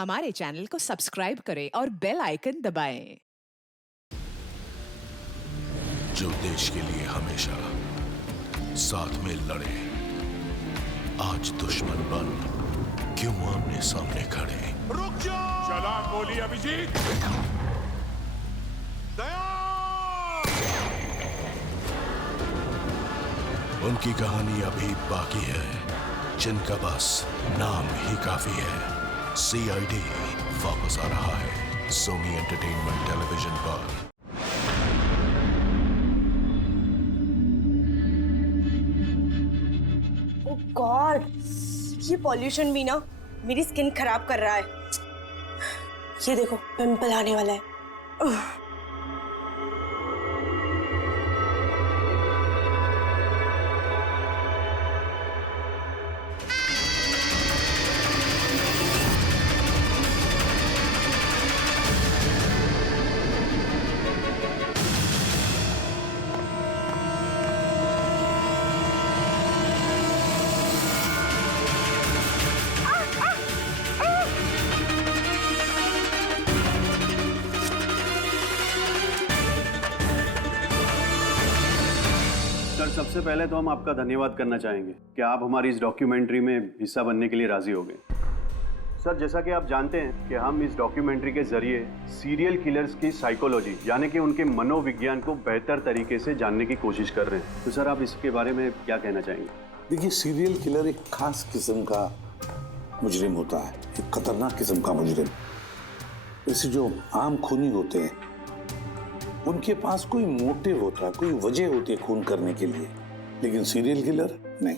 हमारे चैनल को सब्सक्राइब करें और बेल आइकन दबाएं। जो देश के लिए हमेशा साथ में लड़े, आज दुश्मन बन क्यों आमने सामने खड़े। रुक जाओ! चला गोली अभिजीत! दया! उनकी कहानी अभी बाकी है, जिनका बस नाम ही काफी है। CID वापस आ रहा है सोनी एंटरटेनमेंट टेलीविजन पर। ओह गॉड, ये पॉल्यूशन भी ना मेरी स्किन खराब कर रहा है। ये देखो पिंपल आने वाला है। सर, सबसे पहले तो हम आपका धन्यवाद करना चाहेंगे कि आप हमारी इस डॉक्यूमेंट्री में हिस्सा बनने के लिए राजी हो गए। सर, जैसा कि आप जानते हैं कि हम इस डॉक्यूमेंट्री के जरिए सीरियल किलर्स की साइकोलॉजी यानी कि उनके मनोविज्ञान को बेहतर तरीके से जानने की कोशिश कर रहे हैं। तो सर, आप इसके बारे में क्या कहना चाहेंगे? देखिए, सीरियल किलर एक खास किस्म का मुजरिम होता है, एक खतरनाक किस्म का मुजरिम। जैसे जो आम खूनी होते हैं उनके पास कोई मोटिव होता है, कोई वजह होती है खून करने के लिए, लेकिन सीरियल किलर नहीं,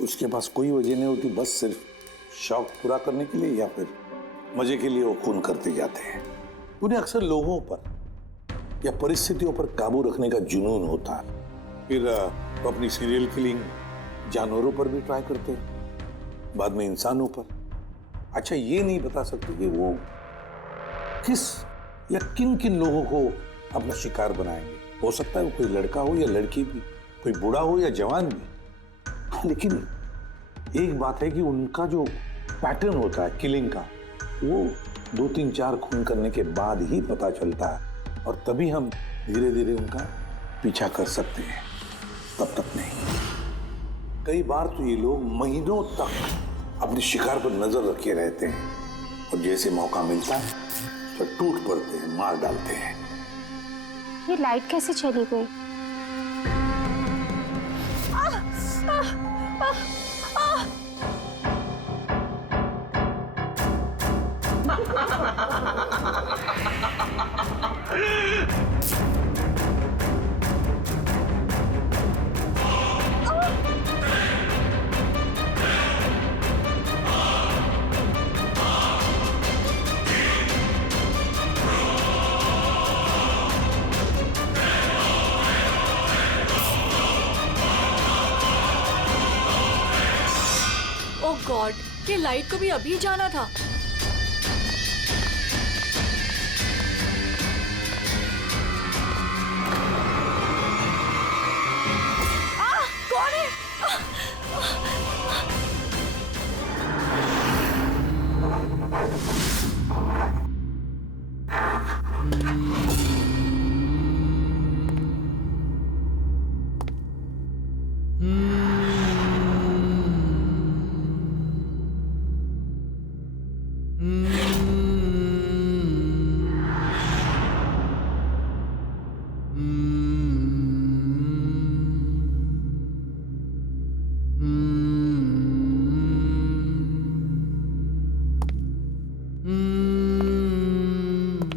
उसके पास कोई वजह नहीं होती, बस सिर्फ शौक पूरा करने के लिए या फिर मजे के लिए वो खून करते जाते हैं। उन्हें अक्सर लोगों पर या परिस्थितियों पर काबू रखने का जुनून होता है। फिर वो अपनी सीरियल किलिंग जानवरों पर भी ट्राई करते हैं, बाद में इंसानों पर। अच्छा, ये नहीं बता सकते कि वो किस या किन किन लोगों को अपना शिकार बनाएंगे। हो सकता है वो कोई लड़का हो या लड़की भी, कोई बूढ़ा हो या जवान भी। लेकिन एक बात है कि उनका जो पैटर्न होता है किलिंग का, वो 2-3-4 खून करने के बाद ही पता चलता है, और तभी हम धीरे धीरे उनका पीछा कर सकते हैं, तब तक नहीं। कई बार तो ये लोग महीनों तक अपने शिकार पर नजर रखे रहते हैं, और जैसे मौका मिलता है तो टूट पड़ते हैं, मार डालते हैं। ये लाइट कैसे चली गई? ओह गॉड, ये लाइट को भी अभी जाना था। कौन है?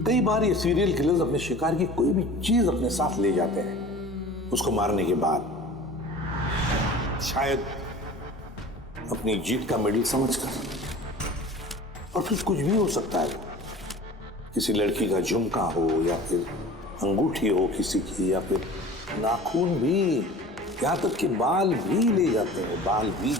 कई बार ये सीरियल किलर्स अपने शिकार की कोई भी चीज अपने साथ ले जाते हैं, उसको मारने के बाद शायद अपनी जीत का मेडल समझकर। और फिर कुछ भी हो सकता है, किसी लड़की का झुमका हो या फिर अंगूठी हो किसी की, या फिर नाखून भी, यहां तक कि बाल भी ले जाते हैं, बाल भी।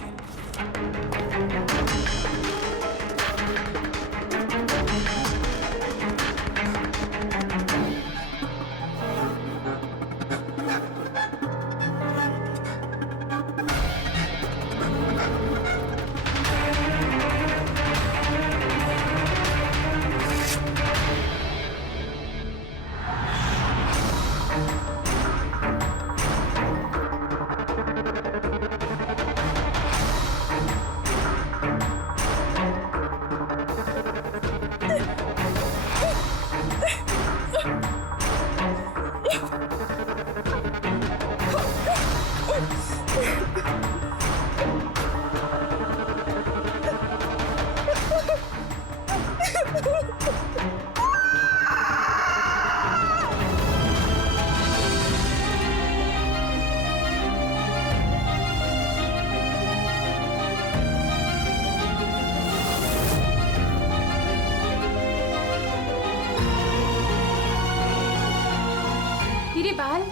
बाल।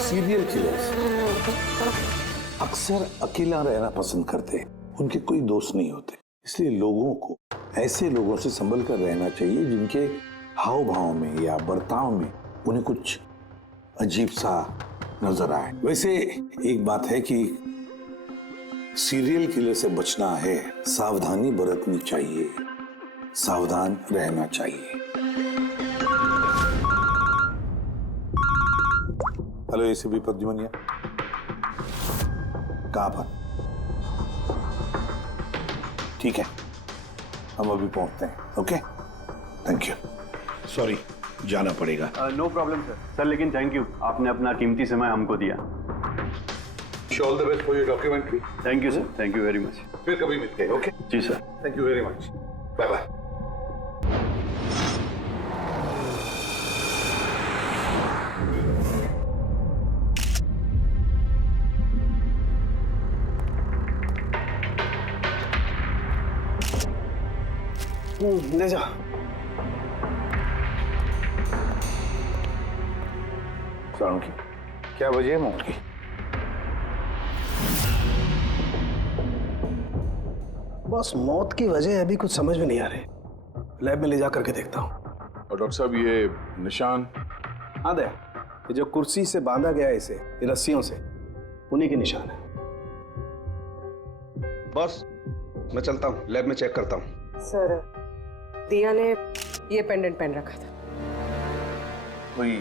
सीरियल किलर्स अक्सर अकेला रहना पसंद करते हैं। उनके कोई दोस्त नहीं होते, इसलिए लोगों को ऐसे लोगों से संभल कर रहना चाहिए जिनके हाव भाव में या बर्ताव में उन्हें कुछ अजीब सा नजर आए। वैसे एक बात है कि सीरियल किलर से बचना है, सावधानी बरतनी चाहिए, सावधान रहना चाहिए। हेलो एसीपी प्रद्युमनिया, कहाँ पर? ठीक है, हम अभी पहुंचते हैं। Okay, thank you. सॉरी, जाना पड़ेगा। No problem sir. सर लेकिन थैंक यू, आपने अपना कीमती समय हमको दिया। All the best for your documentary. Thank you sir, thank you very much. फिर कभी मिलते हैं। ओके जी sir. Thank you very much. Bye bye. ले जा। सारों की क्या वजह है मौत की? बस मौत की वजह अभी कुछ समझ में नहीं आ रही। लैब में ले जा करके देखता हूँ। और डॉक्टर साहब ये निशान? हाँ दया, ये जो कुर्सी से बांधा गया है इसे, ये रस्सियों से, उन्हीं के निशान है। बॉस, मैं चलता हूँ, लैब में चेक करता हूँ। सर, दिया ने ये पेंडेंट पहन रखा था। कोई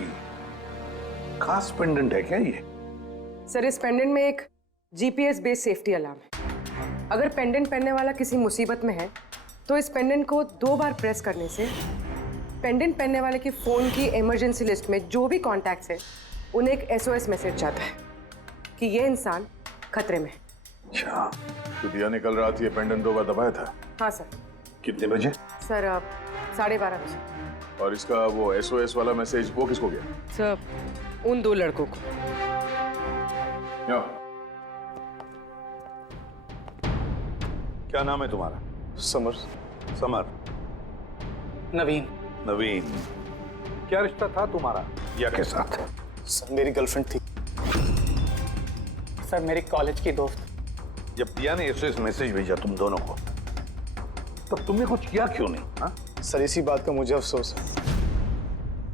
खास पेंडेंट है क्या ये? सर, इस पेंडेंट में एक जीपीएस बेस्ड सेफ्टी अलार्म है। अगर पेंडेंट पहनने वाला किसी मुसीबत में है तो इस पेंडेंट को 2 बार प्रेस करने से पेंडेंट पहनने वाले की फोन की इमरजेंसी लिस्ट में जो भी कॉन्टैक्ट्स है उन्हें एक SOS मैसेज जाता है कि ये इंसान खतरे में है। अच्छा, तो दिया ने कल रात ये पेंडेंट 2 बार दबाया था? हाँ सर। कितने बजे? सर, 12:30 बजे। और इसका वो SOS वाला मैसेज वो किसको गया? सर, उन 2 लड़कों को। क्या नाम है तुम्हारा? समर। समर। नवीन। नवीन। क्या रिश्ता था तुम्हारा या के साथ? सर, मेरी गर्लफ्रेंड थी। सर, मेरी कॉलेज की दोस्त। जब दिया ने SOS मैसेज भेजा तुम दोनों को, तब तुमने कुछ किया क्यों नहीं? हा? सर, इसी बात का मुझे अफसोस है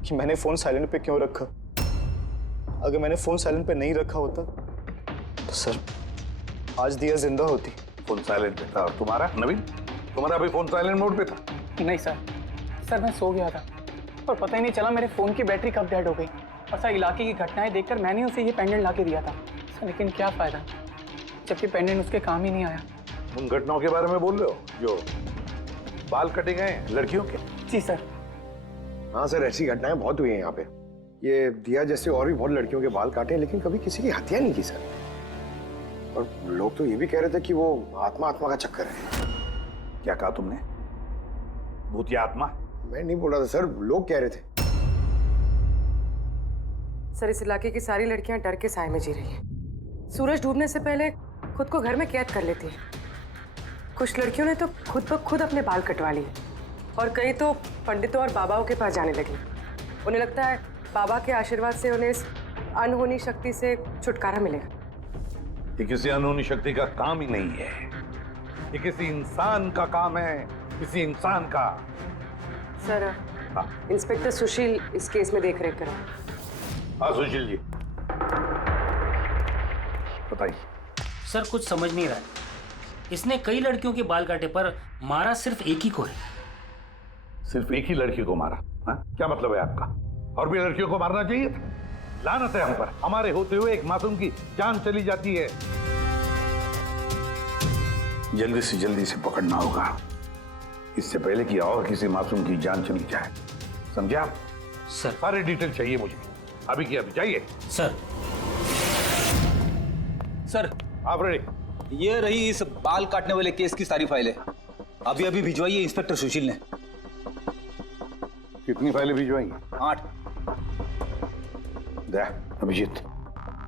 कि मैंने फोन साइलेंट पे क्यों रखा। अगर मैंने फोन साइलेंट पे नहीं रखा होता तो सर आज दिया जिंदा होती। फोन साइलेंट पे था। और तुम्हारा नवीन, तुम्हारा भी फोन साइलेंट मोड पे था? नहीं सर, मैं सो गया था और पता ही नहीं चला मेरे फोन की बैटरी कब डेड हो गई। और सर, इलाके की घटनाएं देखकर मैंने उसे ये पेंडेंट ला के दिया था सर, लेकिन क्या फायदा जबकि पेंडेंट उसके काम ही नहीं आया। उन घटनाओं के बारे में बोल रहे हो जो बाल कटे गए लड़कियों के? जी सर। हाँ सर, ऐसी घटनाएं बहुत हुई हैं यहाँ पे। ये दिया जैसे और भी बहुत लड़कियों के बाल काटे, लेकिन कभी किसी की हत्या नहीं की सर। और लोग तो ये भी कह रहे थे कि वो आत्मा का चक्कर है। क्या कहा तुमने? भूत या आत्मा? मैं नहीं बोल रहा था सर, लोग कह रहे थे। सर, इस इलाके की सारी लड़कियां डर के साए में जी रही हैं। सूरज डूबने से पहले खुद को घर में कैद कर लेती हैं। कुछ लड़कियों ने तो खुद ब खुद अपने बाल कटवा लिए और कई तो पंडितों और बाबाओं के पास जाने लगी। उन्हें लगता है बाबा के आशीर्वाद से उन्हें इस अनहोनी शक्ति से छुटकारा मिलेगा। ये किसी अनहोनी शक्ति का काम ही नहीं है, ये किसी इंसान का काम है, किसी इंसान का। सर, इंस्पेक्टर सुशील इस केस में देख रेख करें। हाँ सुशील जी, बताइए। सर, कुछ समझ नहीं रहा है। इसने कई लड़कियों के बाल काटे पर मारा सिर्फ एक ही को है। सिर्फ एक ही लड़की को मारा? हा? क्या मतलब है आपका? और भी लड़कियों को मारना चाहिए था? लानत है हम पर, हमारे होते हुए एक मासूम की जान चली जाती है। जल्दी से पकड़ना होगा, इससे पहले कि और किसी मासूम की जान चली जाए। समझे आप? सर, सारे डिटेल चाहिए मुझे, अभी की अभी। जाइए। सर, आप रेडी? ये रही इस बाल काटने वाले केस की सारी फाइलें। अभी अभी भिजवाई है इंस्पेक्टर सुशील ने। कितनी फाइलें भिजवाई? 8। अभिजीत,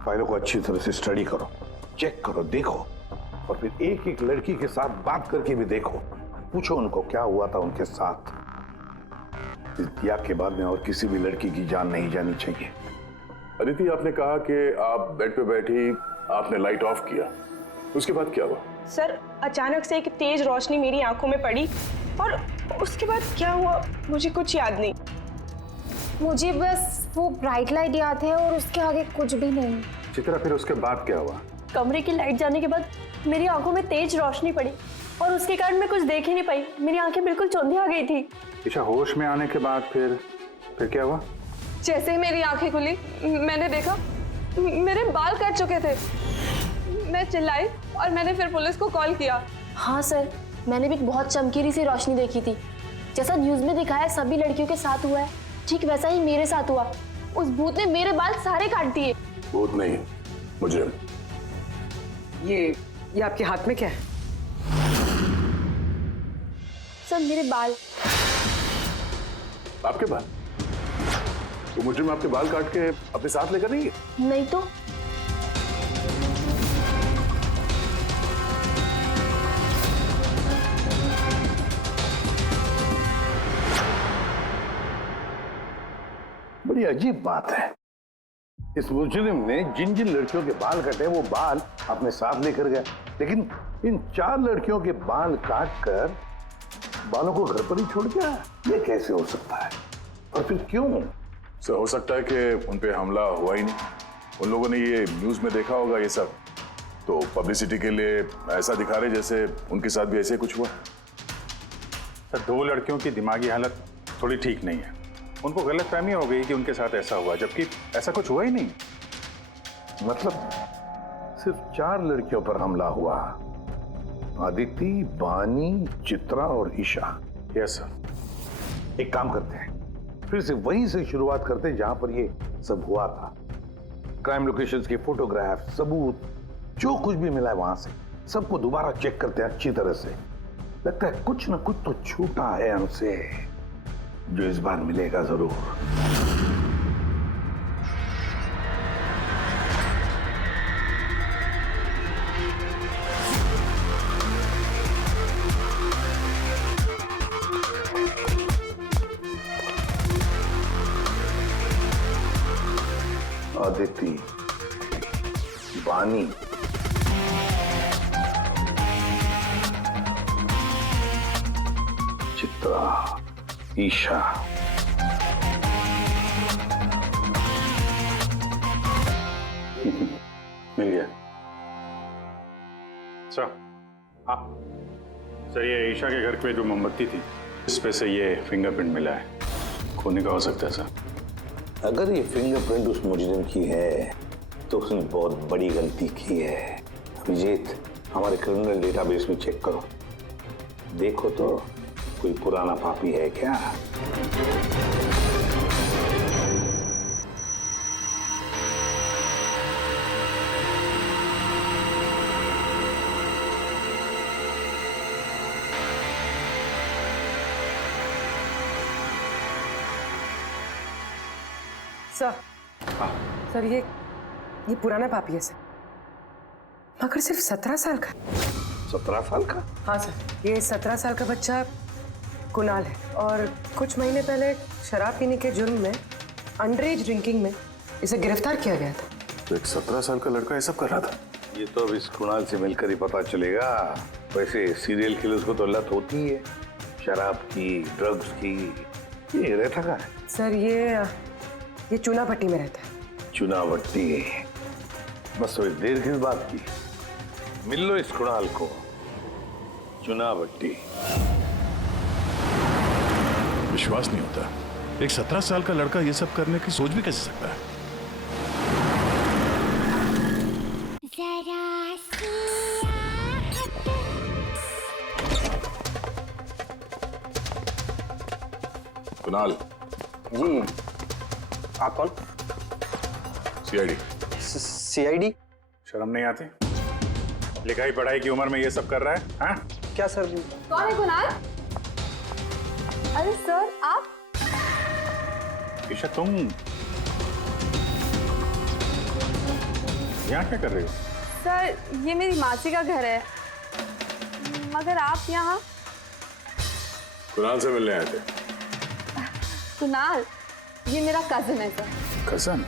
फाइलों को अच्छी तरह से स्टडी करो, चेक करो, देखो, और फिर एक एक लड़की के साथ बात करके भी देखो। पूछो उनको क्या हुआ था उनके साथ। इस दिया के बाद में और किसी भी लड़की की जान नहीं जानी चाहिए। अदिति, आपने कहा कि आप बेड पे बैठी, आपने लाइट ऑफ किया, उसके बाद क्या हुआ? सर, अचानक से एक तेज रोशनी मेरी आंखों में पड़ी और उसके बाद क्या हुआ मुझे कुछ याद नहीं। मुझे बस वो ब्राइट लाइट याद है और उसके आगे कुछ भी नहीं। चित्रा, फिर उसके बाद क्या हुआ? कमरे की लाइट जाने के बाद मेरी आंखों में तेज रोशनी पड़ी और उसके कारण मैं कुछ देख ही नहीं पाई। मेरी आंखें बिल्कुल चौंधी आ गई थी। ईशा, होश में आने के बाद फिर क्या हुआ? जैसे ही मेरी आंखें खुली मैंने देखा मेरे बाल कट चुके थे। मैं चिल्लाई और मैंने फिर पुलिस को कॉल किया। हाँ सर, मैंने भी बहुत चमकीली सी रोशनी देखी थी। जैसा न्यूज में दिखाया सभी लड़कियों के साथ हुआ है, ठीक वैसा ही मेरे साथ हुआ। उस भूत ने मेरे बाल सारे काट दिए। भूत नहीं, मुझे। ये आपके हाथ में क्या है? सर, मेरे बाल। आपके बाल? वो मुजरिम आपके बाल काट के अपने साथ लेकर नहीं है? नहीं तो। बड़ी अजीब बात है, इस मुजरिम ने जिन जिन लड़कियों के बाल कटे वो बाल अपने साथ लेकर गया, लेकिन इन 4 लड़कियों के बाल काट कर बालों को घर पर ही छोड़ गया। ये कैसे हो सकता है और फिर क्यों? सर, हो सकता है कि उन पे हमला हुआ ही नहीं। उन लोगों ने ये न्यूज में देखा होगा ये सब, तो पब्लिसिटी के लिए ऐसा दिखा रहे जैसे उनके साथ भी ऐसे कुछ हुआ। सर, 2 लड़कियों की दिमागी हालत थोड़ी ठीक नहीं है। उनको गलतफहमी हो गई कि उनके साथ ऐसा हुआ, जबकि ऐसा कुछ हुआ ही नहीं। मतलब सिर्फ 4 लड़कियों पर हमला हुआ? अदिति, बानी, चित्रा और ईशा। Yes sir. एक काम करते हैं, फिर से वहीं से शुरुआत करते हैं जहां पर ये सब हुआ था। क्राइम लोकेशंस के फोटोग्राफ, सबूत, जो कुछ भी मिला है वहां से सबको दोबारा चेक करते हैं अच्छी तरह से। लगता है कुछ ना कुछ तो छूटा है हमसे, जो इस बार मिलेगा जरूर। अदिति, बानी, चित्रा, ईशा। मिल गया। सर, हाँ सर, ये ईशा के घर पे जो मोमबत्ती थी, इस पे से ये फिंगरप्रिंट मिला है। खोने का हो सकता है सर। अगर ये फिंगरप्रिंट उस मुजरिम की है तो उसने बहुत बड़ी गलती की है। अभिजीत, हमारे क्रिमिनल डेटाबेस में चेक करो, देखो तो कोई पुराना पापी है क्या? सर, ये पुराना पापी है सर, मगर सिर्फ 17 साल का। 17 साल का? हाँ सर, ये 17 साल का बच्चा कुणाल है और कुछ महीने पहले शराब पीने के जुर्म में, अंडर एज ड्रिंकिंग में इसे गिरफ्तार किया गया था। तो एक 17 साल का लड़का ये सब कर रहा था? ये तो अब इस कुणाल से मिलकर ही पता चलेगा। वैसे सीरियल किलर्स को तो लत होती है शराब की, ड्रग्स की। ये रहता कहाँ है? सर, ये चूना भट्टी में रहता है। चूना भट्टी? बस तो देर किस बात की, मिल लो इस कुणाल को। चूना भट्टी। विश्वास नहीं होता, एक 17 साल का लड़का ये सब करने की सोच भी कैसे सकता है? कुणाल जी, आप कौन? सीआईडी। सीआईडी? शर्म नहीं आती? लिखाई पढ़ाई की उम्र में ये सब कर रहा है? हाँ? क्या सर? कौन है कुणाल? अरे सर आप? ईशा तुम यहाँ क्या कर रही हो? सर ये मेरी मासी का घर है, मगर आप यहाँ? कुणाल से मिलने आए थे। कुणाल ये मेरा कजिन है सर। कजन?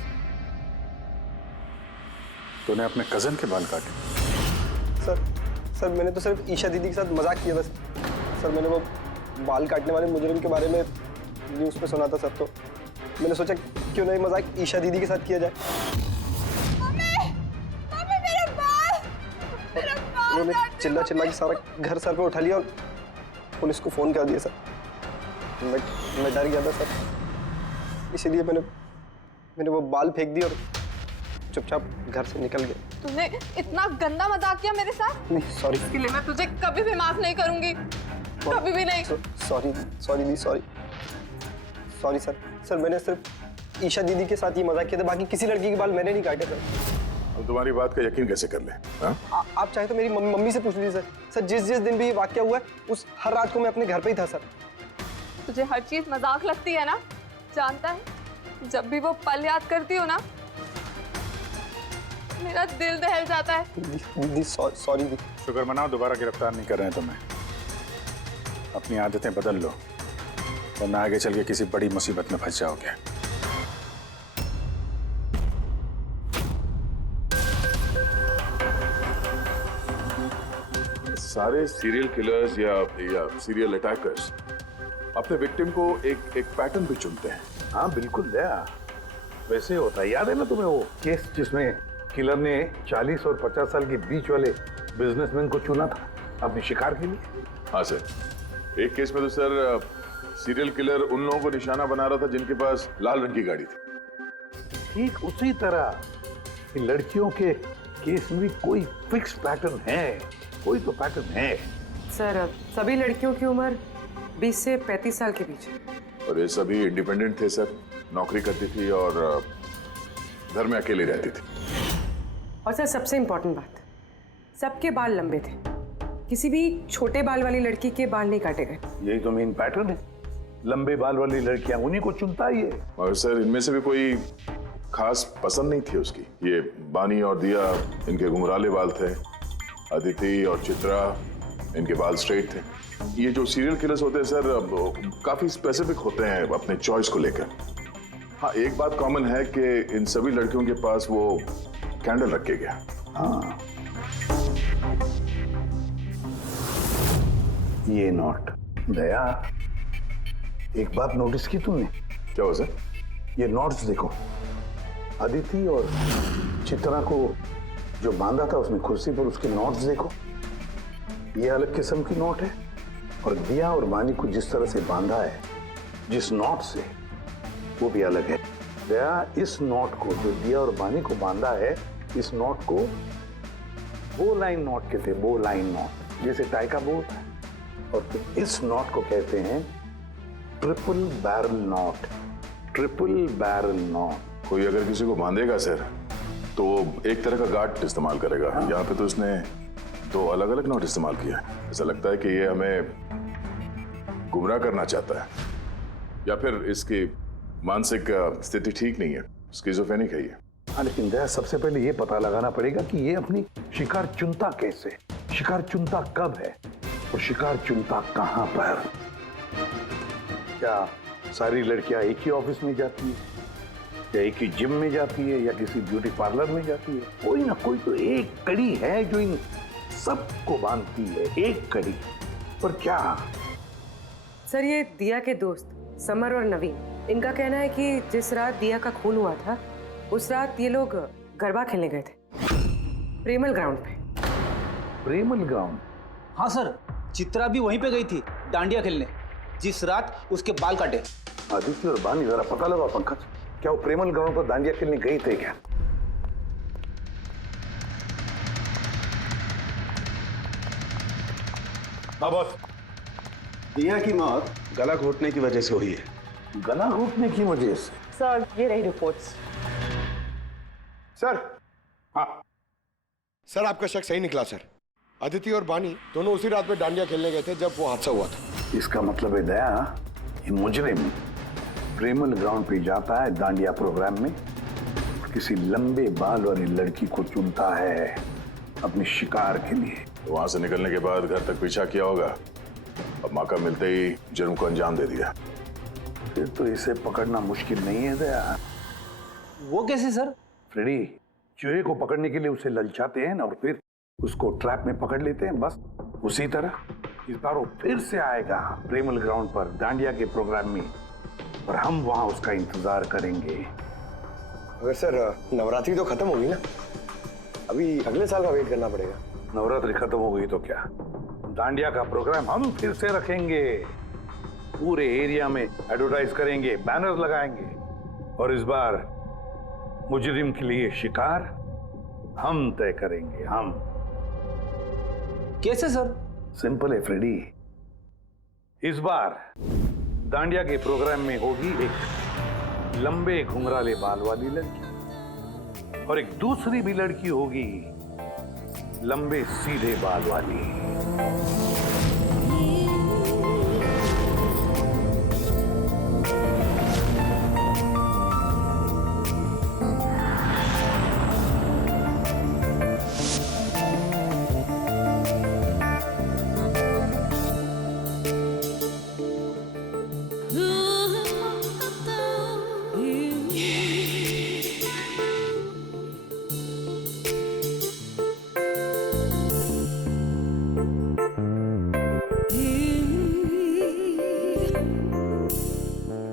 तूने अपने कजन के बाल काटे? सर मैंने तो सिर्फ ईशा दीदी के साथ मजाक किया था सर। मैंने वो बाल काटने वाले मुजरिम के बारे में न्यूज़ पे सुना था सर, तो मैंने सोचा क्यों नहीं मजाक ईशा दीदी के साथ किया जाए। उन्होंने चिल्ला के सारा घर सर पे उठा लिया और पुलिस को फोन कर दिया सर। मैं डर गया था सर, इसीलिए मैंने वो बाल फेंक दिए और चुपचाप घर से निकल गया। तूने इतना गंदा मजाक किया मेरे साथ? नहीं सॉरी। इसके लिए मैं तुझे कभी भी माफ नहीं करूंगी, कभी भी नहीं। सॉरी दी, सॉरी सर। मैंने सिर्फ ईशा दीदी के साथ ये मजाक किया था, बाकी किसी लड़की के बाल मैंने नहीं काटे सर। अब तुम्हारी बात का यकीन कैसे कर ले? आप चाहे तो मेरी मम्मी से पूछ लीजिए सर। जिस दिन भी ये वाकया हुआ है उस हर रात को मैं अपने घर पे ही था सर। तुझे हर चीज मजाक लगती है ना? जानता है जब भी वो पल याद करती हो ना मेरा दिल दहल जाता है। दीदी सॉरी दी। शुक्र मनाओ दोबारा गिरफ्तार नहीं कर रहे हैं तुम्हें। अपनी आदतें बदल लो वरना आगे चल के किसी बड़ी मुसीबत में फंस जाओगे। सारे सीरियल किलर्स या सीरियल अटैकर्स अपने विक्टिम को एक पैटर्न भी चुनते हैं। हाँ बिल्कुल दया, वैसे होता है। याद है ना तुम्हें वो केस जिसमें किलर ने 40 और 50 साल के बीच वाले बिजनेसमैन को चुना था अपने शिकार के लिए? हाँ सर, एक केस में तो सर सीरियल किलर उन लोगों को निशाना बना रहा था जिनके पास लाल रंग की गाड़ी थी। ठीक उसी तरह लड़कियों के केस में कोई फिक्स पैटर्न है, कोई तो पैटर्न है। सर सभी लड़कियों की उम्र 20 से 35 साल के बीच है। और ये सभी इंडिपेंडेंट थे सर, नौकरी करती थी और घर में अकेले रहती थी। और सर सबसे इम्पोर्टेंट बात, सबके बाल लंबे थे, किसी भी छोटे बाल वाली लड़की के बाल नहीं काटे गए। यही तो मेन पैटर्न है, लंबे बाल वाली लड़कियां उन्हीं को चुनता ही है। और सर इनमें से भी कोई खास पसंद नहीं थी उसकी। ये बानी और दिया, इनके घुंघराले बाल थे। अदिति और चित्रा, इनके बाल स्ट्रेट थे। ये जो सीरियल किलर्स होते हैं सर काफी स्पेसिफिक होते हैं अपने चॉइस को लेकर। हाँ एक बात कॉमन है कि इन सभी लड़कियों के पास वो कैंडल रख के गया। हाँ ये नोट दया, एक बात नोटिस की तुमने? क्या हो सर? ये नोट्स देखो, अदिति और चित्रा को जो बांधा था उसने कुर्सी पर, उसके नोट्स देखो, ये अलग किस्म की नोट है। और दिया और बानी को जिस तरह से बांधा है जिस नोट से, वो भी अलग है। दया इस नोट को जो दिया और बानी को बांधा है, इस नोट को बो लाइन नोट कहते हैं, बो लाइन नोट, जैसे टाई का बो होता है। और इस नोट को कहते हैं triple barrel note, triple barrel note. कोई अगर किसी को बांधेगा सर तो एक तरह का गार्ड इस्तेमाल करेगा। हाँ। यहाँ पे तो इसने 2 अलग अलग नोट इस्तेमाल किया है। ऐसा लगता है कि ये हमें गुमराह करना चाहता है, या फिर इसकी मानसिक स्थिति ठीक नहीं है, स्किज़ोफ्रेनिक है ये। हाँ लेकिन दया सबसे पहले ये पता लगाना पड़ेगा कि ये अपनी शिकार चुनता कैसे, शिकार चुनता कब है और शिकार चुनता कहाँ पर। क्या सारी लड़कियां एक ही ऑफिस में जाती है, या एक ही जिम में जाती है, या किसी ब्यूटी पार्लर में जाती है? कोई ना कोई तो एक कड़ी है जो इन सबको बांधती है, एक कड़ी। पर क्या? सर ये दिया के दोस्त समर और नवीन, इनका कहना है कि जिस रात दिया का खून हुआ था उस रात ये लोग गरबा खेलने गए थे प्रेमल ग्राउंड पे। प्रेमल ग्राउंड? हाँ सर, चित्रा भी वहीं पे गई थी डांडिया खेलने जिस रात उसके बाल काटे। आदित्य और बानी जरा पता लगा पंकज, क्या वो प्रेमल ग्राउंड पर डांडिया खेलने गई थे क्या? हाँ बॉस, दिया की मौत गला घोटने की वजह से हुई है। गला घोटने की वजह से? सर ये रही रिपोर्ट्स। सर, हाँ सर आपका शक सही निकला सर। अदिति और बानी दोनों उसी रात में डांडिया खेलने गए थे जब वो हादसा हुआ था। इसका मतलब है दया, ये मुजरिम प्रेमल ग्राउंड पे जाता है डांडिया प्रोग्राम में, किसी लंबे बाल वाली लड़की को चुनता है अपने शिकार के लिए। वहां से निकलने के बाद घर तक पीछा किया होगा, अब मौका मिलते ही जुर्म को अंजाम दे दिया। फिर तो इसे पकड़ना मुश्किल नहीं है दया। वो कैसे सर? फ्रेडी, चूहे को पकड़ने के लिए उसे ललचाते हैं ना, और फिर उसको ट्रैप में पकड़ लेते हैं, बस उसी तरह इस बार वो फिर से आएगा प्रेमल ग्राउंड पर डांडिया के प्रोग्राम में, और हम वहां उसका इंतजार करेंगे। अगर सर नवरात्रि तो खत्म होगी ना, अभी अगले साल का वेट करना पड़ेगा। नवरात्रि खत्म हो गई तो क्या, डांडिया का प्रोग्राम हम फिर से रखेंगे, पूरे एरिया में एडवर्टाइज करेंगे, बैनर लगाएंगे, और इस बार मुजरिम के लिए शिकार हम तय करेंगे। हम कैसे सर? सिंपल है फ्रेडी, इस बार डांडिया के प्रोग्राम में होगी एक लंबे घुंघराले बाल वाली लड़की, और एक दूसरी भी लड़की होगी लंबे सीधे बाल वाली।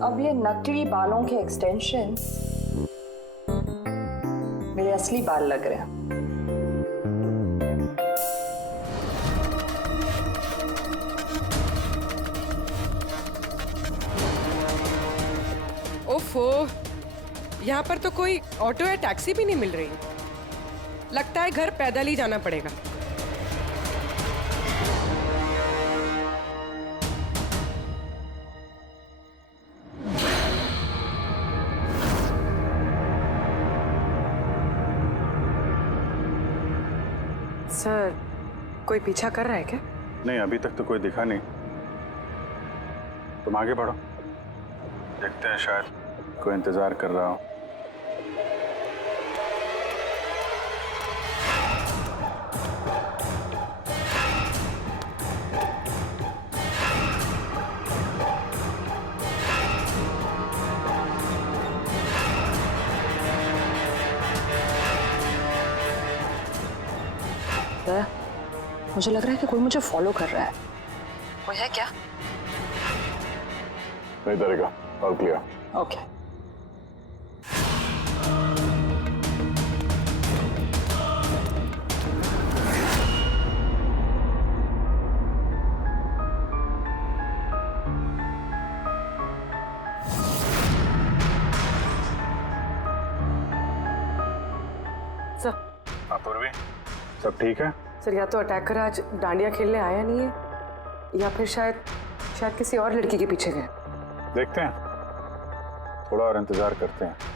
अब ये नकली बालों के एक्सटेंशंस मेरे असली बाल लग रहे हैं। ओफो, यहाँ पर तो कोई ऑटो या टैक्सी भी नहीं मिल रही। लगता है घर पैदल ही जाना पड़ेगा। सर, कोई पीछा कर रहा है क्या? नहीं, अभी तक तो कोई दिखा नहीं। तुम आगे बढ़ो, देखते हैं, शायद कोई इंतजार कर रहा हो। मुझे लग रहा है कि कोई मुझे फॉलो कर रहा है। कोई है क्या? नहीं डरेगा, ऑल क्लियर। ओके। सर, पूर्वी, सब ठीक है? सर, या तो अटैकर आज डांडिया खेलने आया नहीं है, या फिर शायद किसी और लड़की के पीछे गए। देखते हैं, थोड़ा और इंतजार करते हैं।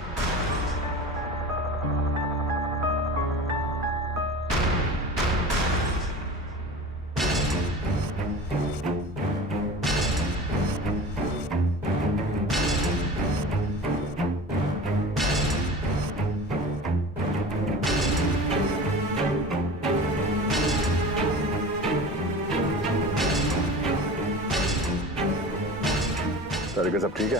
तारिका, सब ठीक है?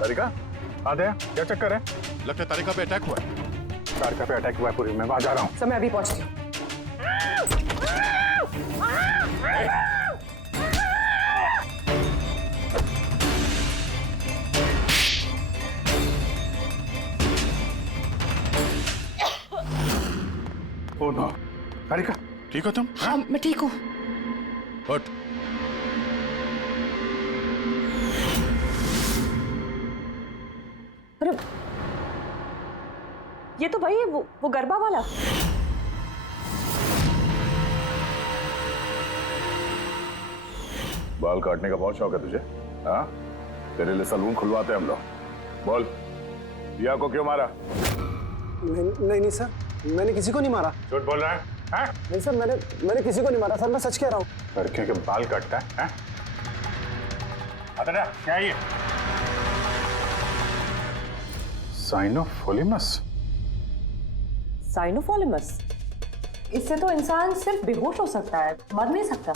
तारिका, आधे क्या चक्कर है? लगता है तारिका पे अटैक हुआ है। तारिका पे अटैक हुआ है पूरी, मैं वहां जा रहा हूँ। सर, मैं अभी पहुंचती हूँ। ओह नो, तारिका, ठीक हो तुम? हाँ, मैं ठीक हूँ। हट। अरे, ये तो भाई वो गरबा वाला। बाल काटने का बहुत शौक है तुझे? हाँ, तेरे लिए सलून खुलवाते हैं हम लोग। बोल, दिया को क्यों मारा? नहीं सर, मैंने किसी को नहीं मारा। झूठ बोल रहा है? हाँ? नहीं सर, मैंने किसी को नहीं मारा सर, मैं सच कह रहा हूँ। लड़कियों के बाल काटता है? हाँ? क्या है ये? साइनोफोलिमस? साइनोफोलिमस? इससे तो इंसान सिर्फ बेहोश हो सकता है, मर नहीं सकता।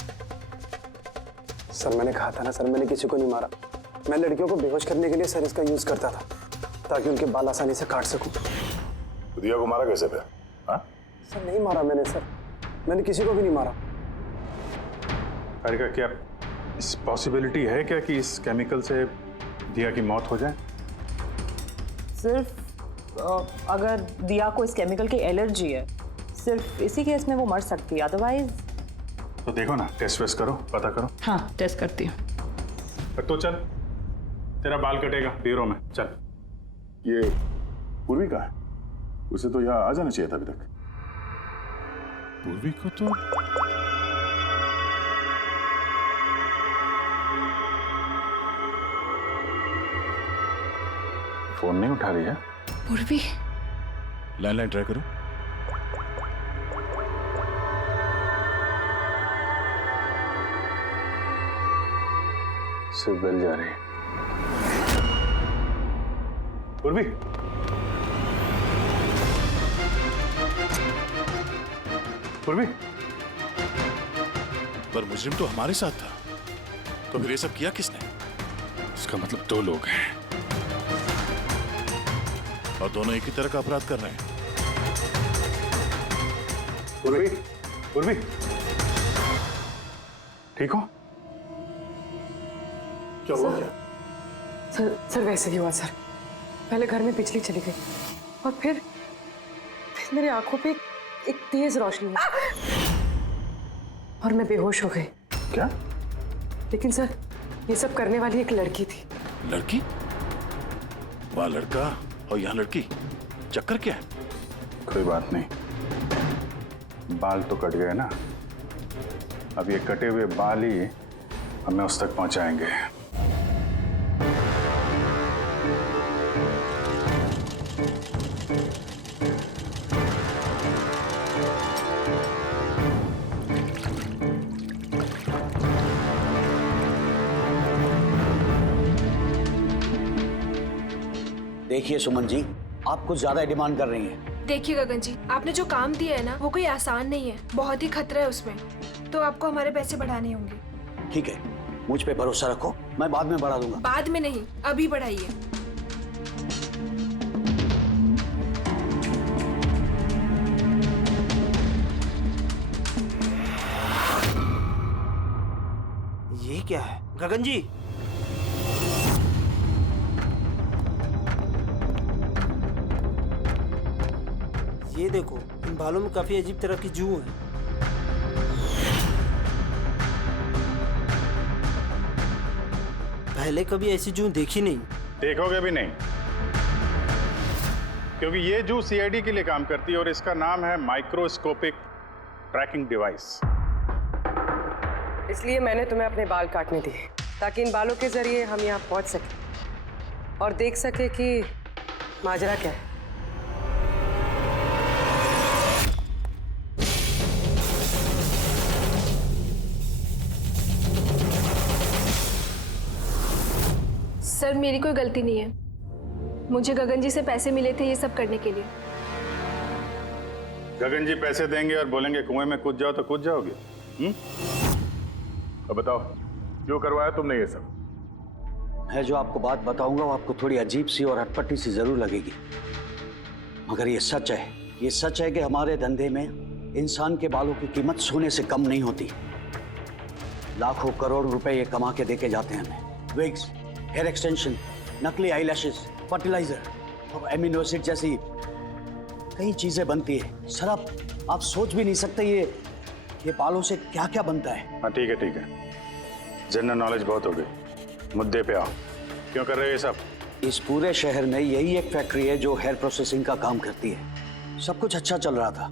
सर मैंने कहा था ना सर, मैंने किसी को नहीं मारा। मैं लड़कियों को बेहोश करने के लिए सर इसका यूज करता था ताकि उनके बाल आसानी से काट सकूं। तो दिया को मारा कैसे फिर? हाँ? सर नहीं मारा मैंने सर, मैंने किसी को भी नहीं मारा। का क्या इस पॉसिबिलिटी है क्या कि इस केमिकल से दिया की मौत हो जाए? सिर्फ अगर दिया को इस केमिकल की एलर्जी है, सिर्फ इसी केस में वो मर सकती है, अदरवाइज। तो देखो ना, टेस्ट वेस्ट करो, पता करो। हाँ टेस्ट करती हूँ। तो चल, तेरा बाल कटेगा ब्यूरो में, चल। ये पूर्वी का है, उसे तो यहाँ आ जाना चाहिए था अभी तक। पूर्वी को तो फोन नहीं उठा रही है। पूर्वी, लैंडलाइन ट्राई करो। सिर्फ बेल जा रही है। पूर्वी, पूर्वी। पर मुजरिम तो हमारे साथ था, तो फिर ये सब किया किसने? इसका मतलब दो लोग हैं और दोनों एक ही तरह का अपराध कर रहे हैं। पूर्वी, पूर्वी, ठीक हो? क्या हुआ? क्या? सर वैसे ही हुआ सर। पहले घर में बिजली चली गई और फिर मेरी आंखों पे एक तेज रोशनी आई और मैं बेहोश हो गई। क्या? लेकिन सर ये सब करने वाली एक लड़की थी। लड़की? वहाँ लड़का और यहाँ लड़की, चक्कर क्या है? कोई बात नहीं, बाल तो कट गए ना। अब ये कटे हुए बाल ही हमें उस तक पहुंचाएंगे। देखिए सुमन जी, आप कुछ ज्यादा डिमांड कर रही हैं। देखिए गगन जी, आपने जो काम दिया है ना, वो कोई आसान नहीं है, बहुत ही खतरा है उसमें, तो आपको हमारे पैसे बढ़ाने होंगे। ठीक है, मुझ पे भरोसा रखो, मैं बाद में बढ़ा दूंगा। बाद में नहीं, अभी बढ़ाइए। ये क्या है गगन जी? ये देखो, इन बालों में काफी अजीब तरह की जू है। पहले कभी ऐसी जू देखी नहीं। देखोगे भी नहीं, क्योंकि ये जू सीआईडी के लिए काम करती है और इसका नाम है माइक्रोस्कोपिक ट्रैकिंग डिवाइस। इसलिए मैंने तुम्हें अपने बाल काटने दिए ताकि इन बालों के जरिए हम यहाँ पहुंच सके और देख सके कि माजरा क्या है। सर मेरी कोई गलती नहीं है, मुझे गगन जी से पैसे मिले थे ये सब करने के लिए। गगन जी पैसे देंगे और बोलेंगे कुएं में कूद जाओ तो कूद जाओगे? अब बताओ, क्यों करवाया तुमने ये सब? मैं जो आपको बात बताऊंगा वो आपको थोड़ी अजीब सी और अटपटी सी जरूर लगेगी, मगर ये सच है। ये सच है कि हमारे धंधे में इंसान के बालों की कीमत सोने से कम नहीं होती। लाखों करोड़ रुपए ये कमा के देके जाते हैं हमें। विग्स, हेयर एक्सटेंशन, नकली आईलैशेस, फर्टिलाइजर और एमिनो एसिड जैसी कई चीजें बनती है। सर आप सोच भी नहीं सकते ये बालों से क्या क्या बनता है। हाँ ठीक है ठीक है, जनरल नॉलेज बहुत हो गई, मुद्दे पे आओ। क्यों कर रहे हो ये सब? इस पूरे शहर में यही एक फैक्ट्री है जो हेयर प्रोसेसिंग का काम करती है। सब कुछ अच्छा चल रहा था,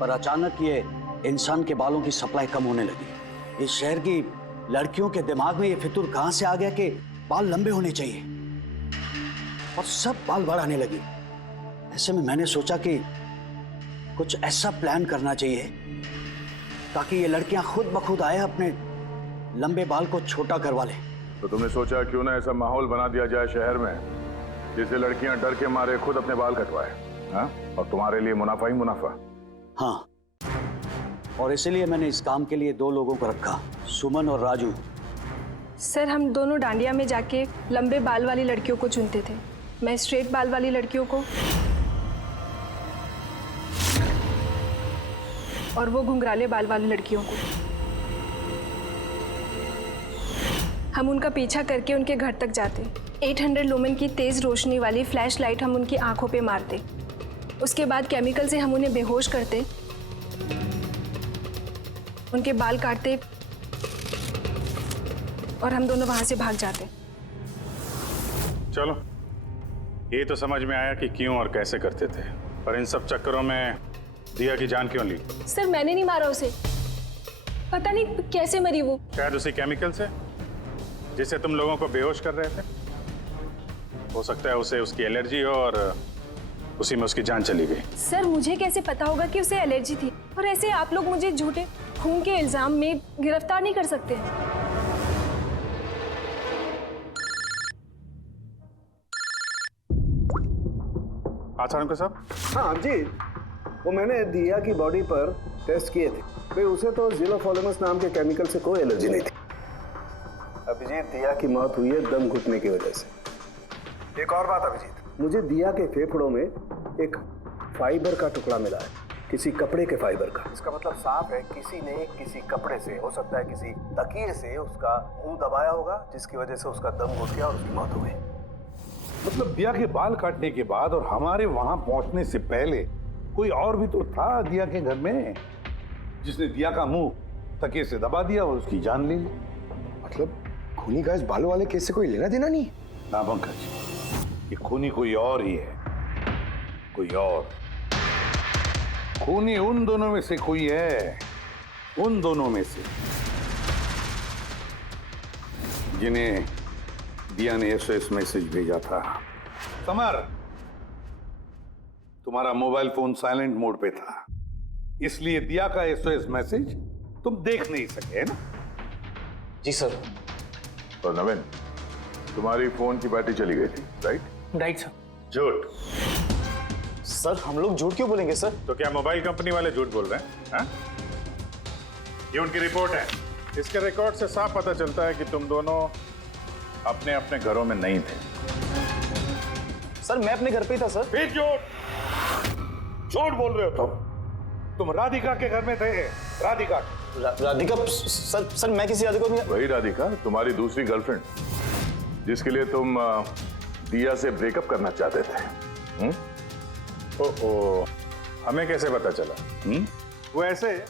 पर अचानक ये इंसान के बालों की सप्लाई कम होने लगी। इस शहर की लड़कियों के दिमाग में ये फितूर कहां से आ गया कि बाल लंबे होने चाहिए, और सब बाल बढ़ाने लगी। ऐसे में मैंने सोचा कि कुछ ऐसा प्लान करना चाहिए ताकि ये लड़कियां खुद ब खुद आए अपने लंबे बाल को छोटा करवा लें। तो तुमने सोचा क्यों ना ऐसा माहौल बना दिया जाए शहर में जिससे लड़कियां डर के मारे खुद अपने बाल कटवाए, हाँ? और तुम्हारे लिए मुनाफा ही मुनाफा। हाँ, और इसीलिए मैंने इस काम के लिए 2 लोगों को रखा, सुमन और राजू। सर हम दोनों डांडिया में जाके लंबे बाल वाली लड़कियों को चुनते थे। मैं स्ट्रेट बाल वाली लड़कियों को और वो घुंघराले बाल वाली लड़कियों को। हम उनका पीछा करके उनके घर तक जाते। 800 लुमेन की तेज रोशनी वाली फ्लैश लाइट हम उनकी आंखों पे मारते। उसके बाद केमिकल से हम उन्हें बेहोश करते, उनके बाल काटते और हम दोनों वहां से भाग जाते। चलो, ये तो समझ में आया कि क्यों और कैसे करते थे, पर इन सब चक्करों में दिया की जान क्यों ली? सर मैंने नहीं मारा उसे, पता नहीं कैसे मरी वो। शायद उसी केमिकल से जिससे तुम लोगों को बेहोश कर रहे थे। हो सकता है उसे उसकी एलर्जी हो और उसी में उसकी जान चली गई। सर मुझे कैसे पता होगा कि उसे एलर्जी थी? और ऐसे आप लोग मुझे झूठे खून के इल्जाम में गिरफ्तार नहीं कर सकते। आचार्य साहब। हाँ जी, वो मैंने दिया की बॉडी पर टेस्ट किए थे। भाई उसे तो ज़िलोफॉलेमस नाम के केमिकल से कोई एलर्जी नहीं थी। अभिजीत, दिया की मौत हुई है दम घुटने की वजह से। एक और बात अभिजीत, मुझे दिया के फेफड़ों में एक फाइबर का टुकड़ा मिला है, किसी कपड़े के फाइबर का। इसका मतलब साफ है किसी ने किसी कपड़े से, हो सकता है किसी तकिए से, उसका मुंह दबाया होगा जिसकी वजह से उसका दम घुट गया और उसकी मौत हो गई। मतलब दिया के बाल काटने के बाद और हमारे वहां पहुंचने से पहले कोई और भी तो था दिया के घर में जिसने दिया का मुंह तकिए से दबा दिया और उसकी जान ले ली। मतलब खूनी का इस बालों वाले केस से कोई लेना देना नहीं? ना पंकज, ये खूनी कोई और ही है, कोई और। खूनी उन दोनों में से कोई है, उन दोनों में से जिन्हें दिया ने एसओएस मैसेज भेजा था। समर, तुम्हारा मोबाइल फोन साइलेंट मोड पे था, इसलिए दिया का एसओएस मैसेज तुम देख नहीं सके, है ना? जी सर। तो नवीन, तुम्हारी फोन की बैटरी चली गई थी, राइट? Right sir. झूठ। सर हम लोग झूठ क्यों बोलेंगे सर? तो क्या मोबाइल कंपनी वाले झूठ बोल रहे हैं? हाँ? ये उनकी रिपोर्ट है। इसके रिकॉर्ड से साफ पता चलता है कि तुम दोनों अपने अपने घरों में नहीं थे। सर मैं अपने घर पे ही था सर। फिर झूठ बोल रहे हो तुम राधिका के घर में थे। राधिका सर मैं किसी राधिका नहीं। वही राधिका, तुम्हारी दूसरी गर्लफ्रेंड जिसके लिए तुम दिया से ब्रेकअप करना चाहते थे। ओह, हमें कैसे पता चला? वो ऐसे,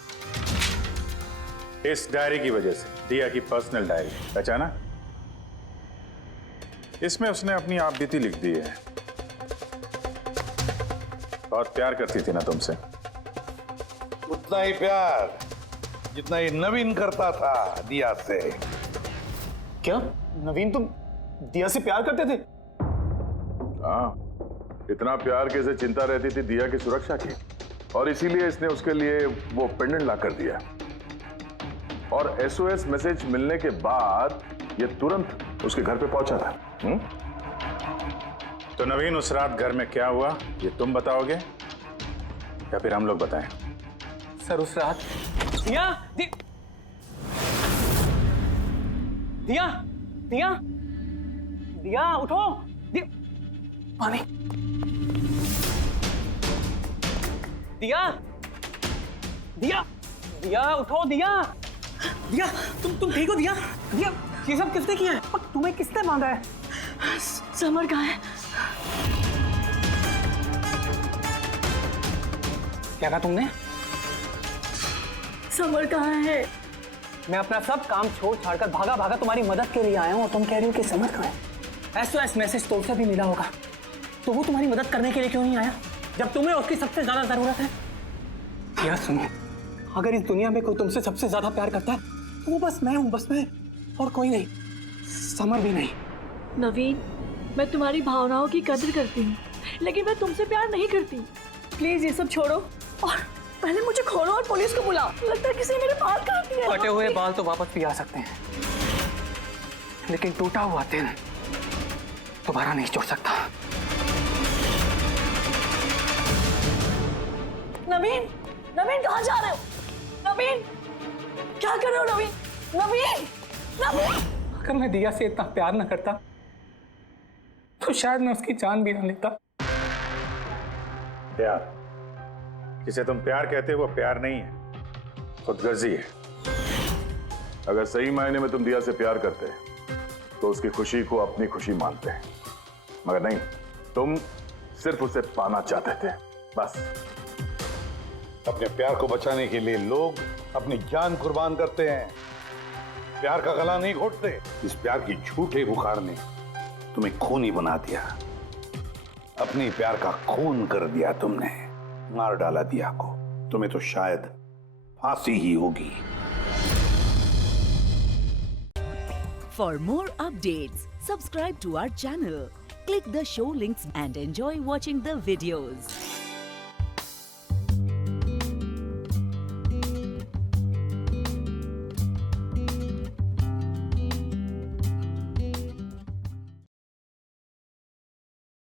इस डायरी की वजह से, दिया की पर्सनल डायरी, पहचाना? इसमें उसने अपनी आप बीती लिख दी है। बहुत प्यार करती थी ना तुमसे। उतना ही प्यार जितना ये नवीन करता था दिया से। क्या नवीन तुम दिया से प्यार करते थे? हाँ, इतना प्यार कैसे चिंता रहती थी दिया की सुरक्षा की, और इसीलिए इसने उसके लिए वो पेंडेंट ला कर दिया। और एसओएस मैसेज मिलने के बाद ये तुरंत उसके घर पे पहुंचा था। तो नवीन, उस रात घर में क्या हुआ ये तुम बताओगे या फिर हम लोग बताएं? सर उस रात दिया दिया दिया दिया उठो। पानी। दिया दिया दिया उठो। दिया दिया तुम ठीक हो? दिया दिया ये सब किसने किया है? तुम्हें किसने बांधा है? समर कहाँ है? क्या कहा तुमने? समर कहाँ है? मैं अपना सब काम छोड़ छाड़कर भागा भागा तुम्हारी मदद के लिए आया हूँ और तुम कह रही हो कि समर कहाँ है? एसओएस मैसेज तो उसे भी मिला होगा, तो वो तुम्हारी मदद करने के लिए क्यों नहीं आया जब तुम्हें उसकी सबसे ज्यादा जरूरत है? यार सुनो, अगर इस दुनिया में कोई तुमसे सबसे ज्यादा प्यार करता है तो वो बस मैं हूँ, बस मैं, और कोई नहीं, समर भी नहीं। नवीन, मैं तुम्हारी भावनाओं की कदर करती हूँ, लेकिन मैं तुमसे प्यार नहीं करती। प्लीज ये सब छोड़ो और पहले मुझे खोलो और पुलिस को बुलाओ। लगता है किसी ने मेरे बाल काट दिए। कटे हुए बाल तो वापस भी आ सकते हैं, लेकिन टूटा हुआ दिल दोबारा नहीं जोड़ सकता। नवीन, नवीन कहाँ जा रहे हो? नवीन, क्या कर रहे हो नवीन? नवीन, नवीन। अगर मैं दिया से इतना प्यार न करता तो शायद मैं उसकी जान भी न लेता। प्यार जिसे तुम प्यार कहते हो वो प्यार नहीं है, खुदगर्जी है। अगर सही मायने में तुम दिया से प्यार करते तो उसकी खुशी को अपनी खुशी मानते, मगर नहीं, तुम सिर्फ उसे पाना चाहते थे, बस। अपने प्यार को बचाने के लिए लोग अपनी जान कुर्बान करते हैं, प्यार का गला नहीं घोटते। इस प्यार की झूठे बुखार ने तुम्हें खूनी बना दिया, अपनी प्यार का खून कर दिया तुमने, मार डाला दिया को। तुम्हें तो शायद फांसी ही होगी। For more updates, subscribe to our channel, click the show links and enjoy watching the videos.